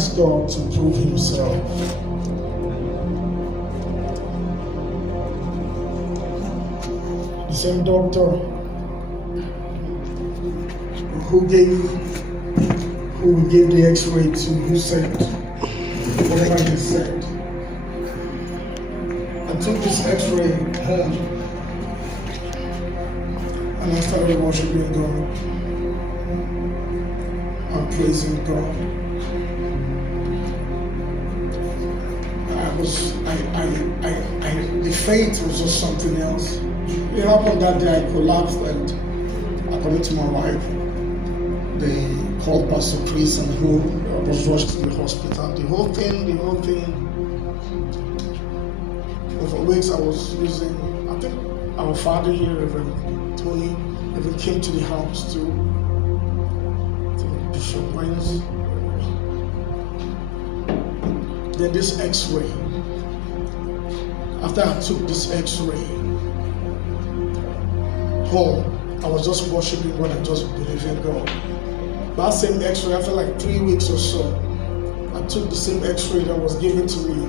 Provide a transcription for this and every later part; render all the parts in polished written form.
asked God to prove himself. The same doctor who gave the x-ray to, who said whatever he said. I took this x-ray home and I started worshiping God and praising God. The faith was just something else. It happened that day I collapsed, and according to my wife, they called Pastor Chris and who was rushed to the hospital. The whole thing. For weeks I was using, I think our father here, Reverend Tony, even came to the house to Bishop Wines. Then this x-ray. After I took this x-ray home, I was just worshiping God and just believing God. That same x-ray, after like 3 weeks or so, I took the same x-ray that was given to me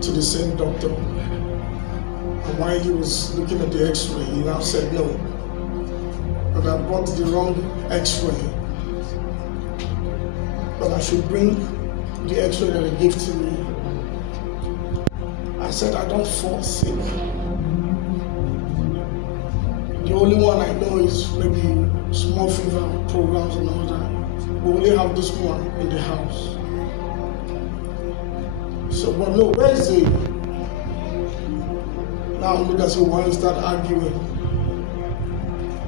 to the same doctor. And while he was looking at the x-ray, he now said no, that I brought the wrong x-ray, but I should bring the x-ray that he gave to me. I said, I don't fall sick. The only one I know is maybe small fever programs and all that. We only have this one in the house. So, but no, where is it? Now look at you, why you start arguing.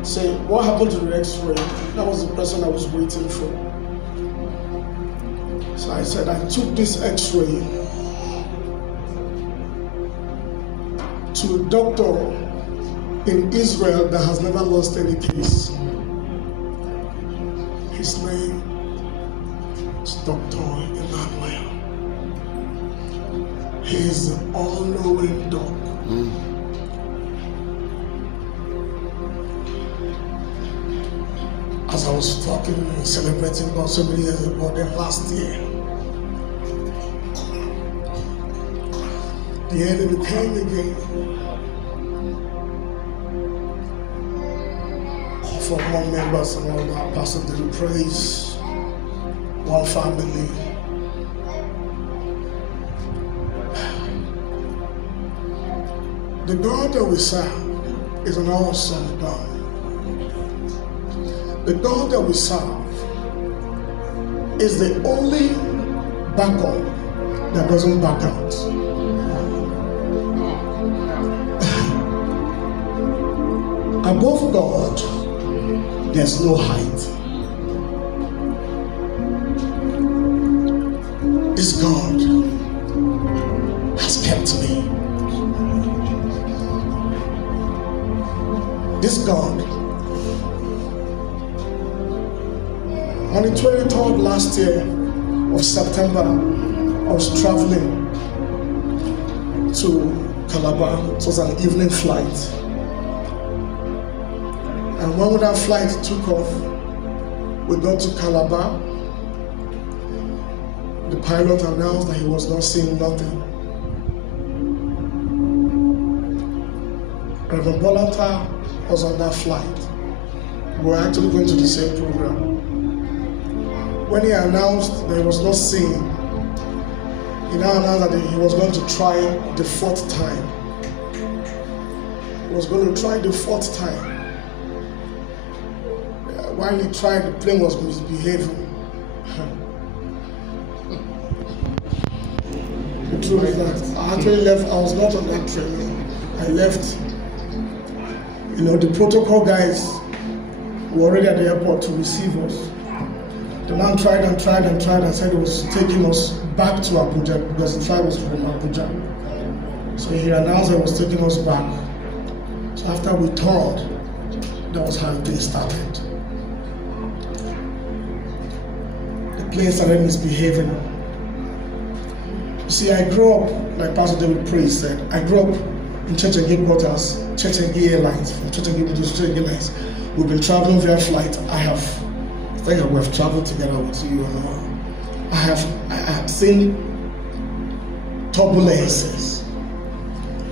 Say, what happened to the x-ray? That was the person I was waiting for. So I said, I took this x-ray to a doctor in Israel that has never lost any case. His name is Dr. Emmanuel. He is the all-knowing doctor. As I was talking and celebrating God so many years ago, then last year, the enemy came again. For one members and all that, Pastor did praise, one family. The God that we serve is an awesome God. The God that we serve is the only backup that doesn't back out. Above God, there's no height. This God has kept me. This God, on the 23rd last year of September, I was traveling to Calabar. It was an evening flight. And when that flight took off, we got to Calabar. The pilot announced that he was not seeing nothing. Reverend Bolata was on that flight. We were actually going to the same program. When he announced that he was not seeing, he now announced that he was going to try the 4th time. He was going to try the 4th time. While he tried, the plane was misbehaving. The truth is that I actually left. I was not on that train. I left. The protocol guys were already at the airport to receive us. The man tried and said he was taking us back to Abuja because the flight was from Abuja. So he announced he was taking us back. So after we toured, that was how things started. The plane started misbehaving. You see, I grew up, like Pastor David Praise said, I grew up in Church and Gate Waters, Church and Gate Airlines, from Church and Gate to Church and Gate Airlines. We've been traveling via flight. I think we have traveled together with you and all. I have seen turbulences,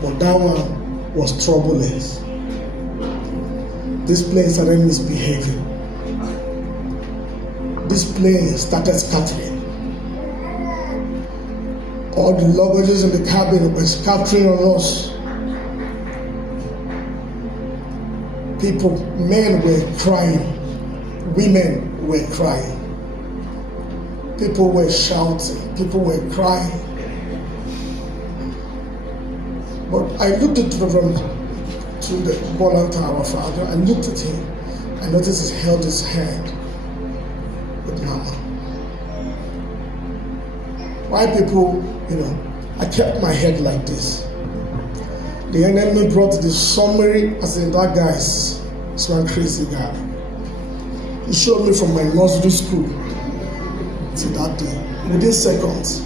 but that one was turbulence. This plane started misbehaving. This plane started scattering. All the luggages in the cabin were scattering on us. People, men were crying, women were crying, people were shouting, people were crying. But I looked at Reverend to the Boland, our father. I looked at him. I noticed he held his hand with Mama. Why people, I kept my head like this. The enemy brought the summary. I said, that guy's one crazy guy. He showed me from my nursery school to that day, within seconds.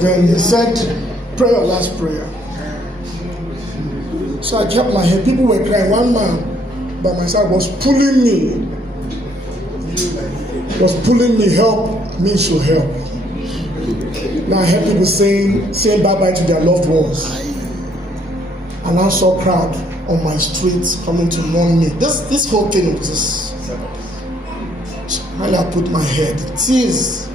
Then he said, pray your last prayer. So I kept my head. People were crying. One man by my side was pulling me. Help me should help. Now I heard people saying bye-bye to their loved ones. And I saw a crowd on my streets coming to mourn me. This whole thing was just... So while I put my head, tears.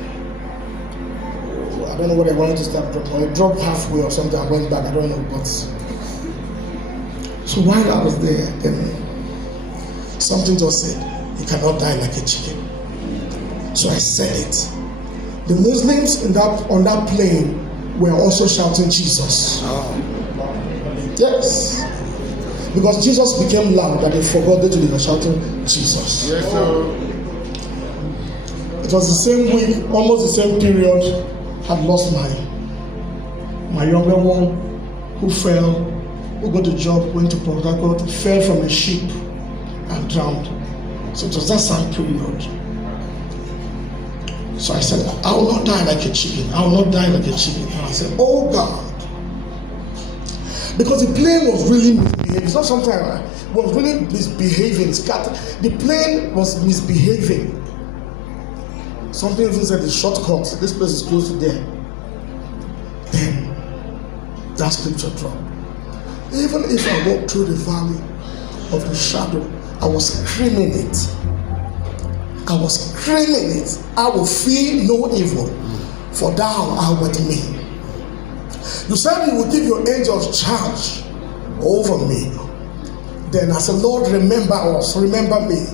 I don't know what I wanted to start dropping. I dropped halfway or something. I went back. I don't know what. So while I was there, then something just said, you cannot die like a chicken. So I said it. The Muslims on that plane were also shouting Jesus. Yes. Because Jesus became loud that they forgot that they were shouting Jesus. Yes, sir. It was the same week, almost the same period, I'd lost my younger one who fell, who got a job, went to Port Harcourt, fell from a ship and drowned. So it was that same period. So I said, I will not die like a chicken. I will not die like a chicken. And I said, oh God. Because the plane was really misbehaving. It's not something was really misbehaving. The plane was misbehaving. Something even said the shortcut. This place is close to there. Then that scripture dropped. Even if I walk through the valley of the shadow, I was screaming it. I will feel no evil, for thou art with me. You said you would give your angels charge over me. Then I said, Lord, remember us, remember me.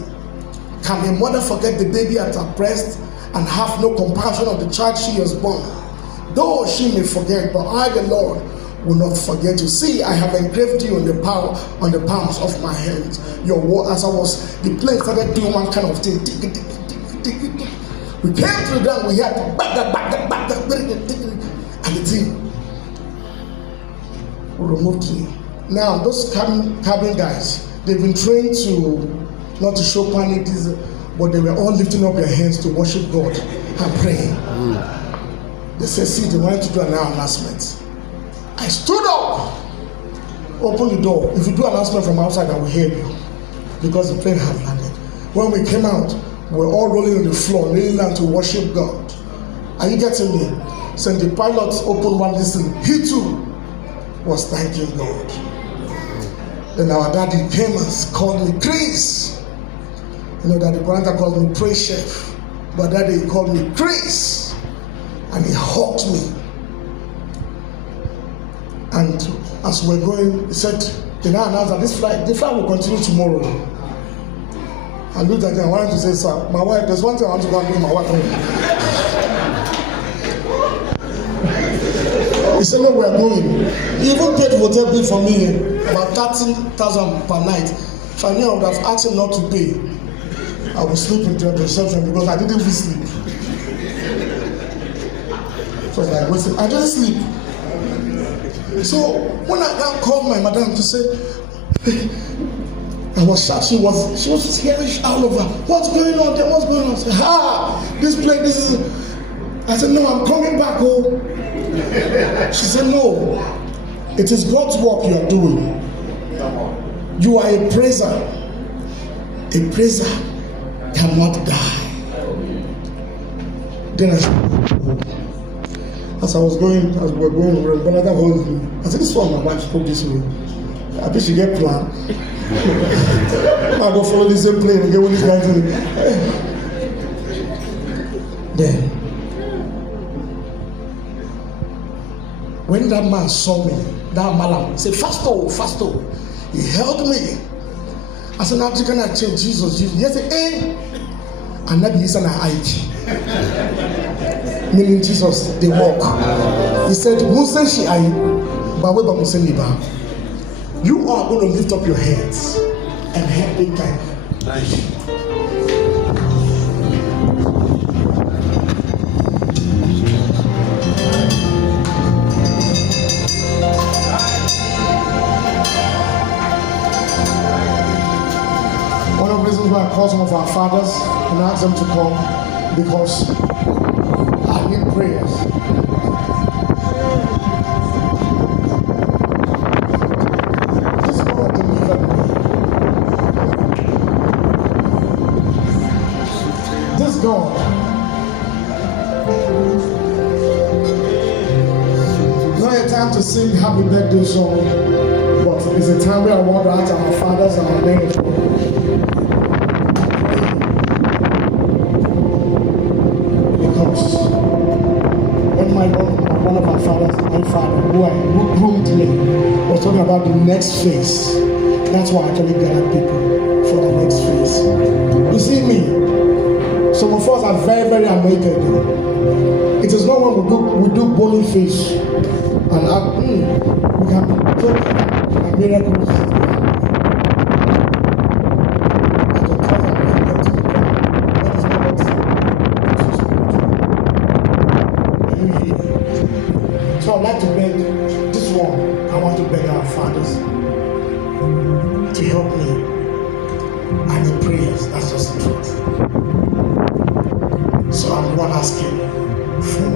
Can a mother forget the baby at her breast and have no compassion of the child she has born? Though she may forget, but I, the Lord, will not forget you. See, I have engraved you on the palms of my hands. Your word, as I was, the plane started doing one kind of thing. We came through that, we had and the thing we removed me. Now those cabin guys, they've been trained to not to show panic, but they were all lifting up their hands to worship God and praying. They said, see, they wanted to do an announcement. I stood up, opened the door. If you do an announcement from outside, I will hear you, because the plane had landed. When we came out, we were all rolling on the floor, kneeling down to worship God. Are you getting me? So the pilot opened one listen. He too was thanking God. Then our daddy came and called me Chris. You know that the grandpa called me praise chef, but daddy called me Chris, and he hugged me. And as we're going, he said, they now announced that the flight will continue tomorrow. I looked at him, I wanted to say, sir, my wife, there's one thing I want to go and do my wife. He said, no, we're going. He even paid hotel bill for me, about 13,000 per night. If I knew I would have asked him not to pay, I would sleep in the reception because I didn't even sleep. So I was like, I didn't sleep. So when I called my madam to say, I was shocked. She was scary all over. What's going on there? What's going on? I said, this place, this is. I said, no, I'm coming back home. She said, no, it is God's work you are doing. You are a praiser. A praiser cannot die. Then as we were going, another hold me. I said, this one my wife spoke this way. I think she get plan. I go follow the same plane and get what this guy doing. Then, when that man saw me, that malam said, fasto. He held me. I said, now you cannot change Jesus. He said, and that is an age. Meaning Jesus, they walk. He said, Musa shi ai, bawe ba Musa liba. You are going to lift up your heads and help big time. One of the reasons why I call some of our fathers and ask them to come, because I need prayers. This God delivered me. This God. Not a time to sing happy birthday song, but it's a time where I want to ask our fathers and our men. One of our fathers, my father, who groomed me, was talking about the next phase. That's why I actually gather people for the next phase. You see me, some of us are very, very anointed. It is not when we do bony fish and we can talk about miracles. So I'd like to beg this one. I want to beg our fathers to help me. I need prayers. That's just the truth. So I'm the one asking for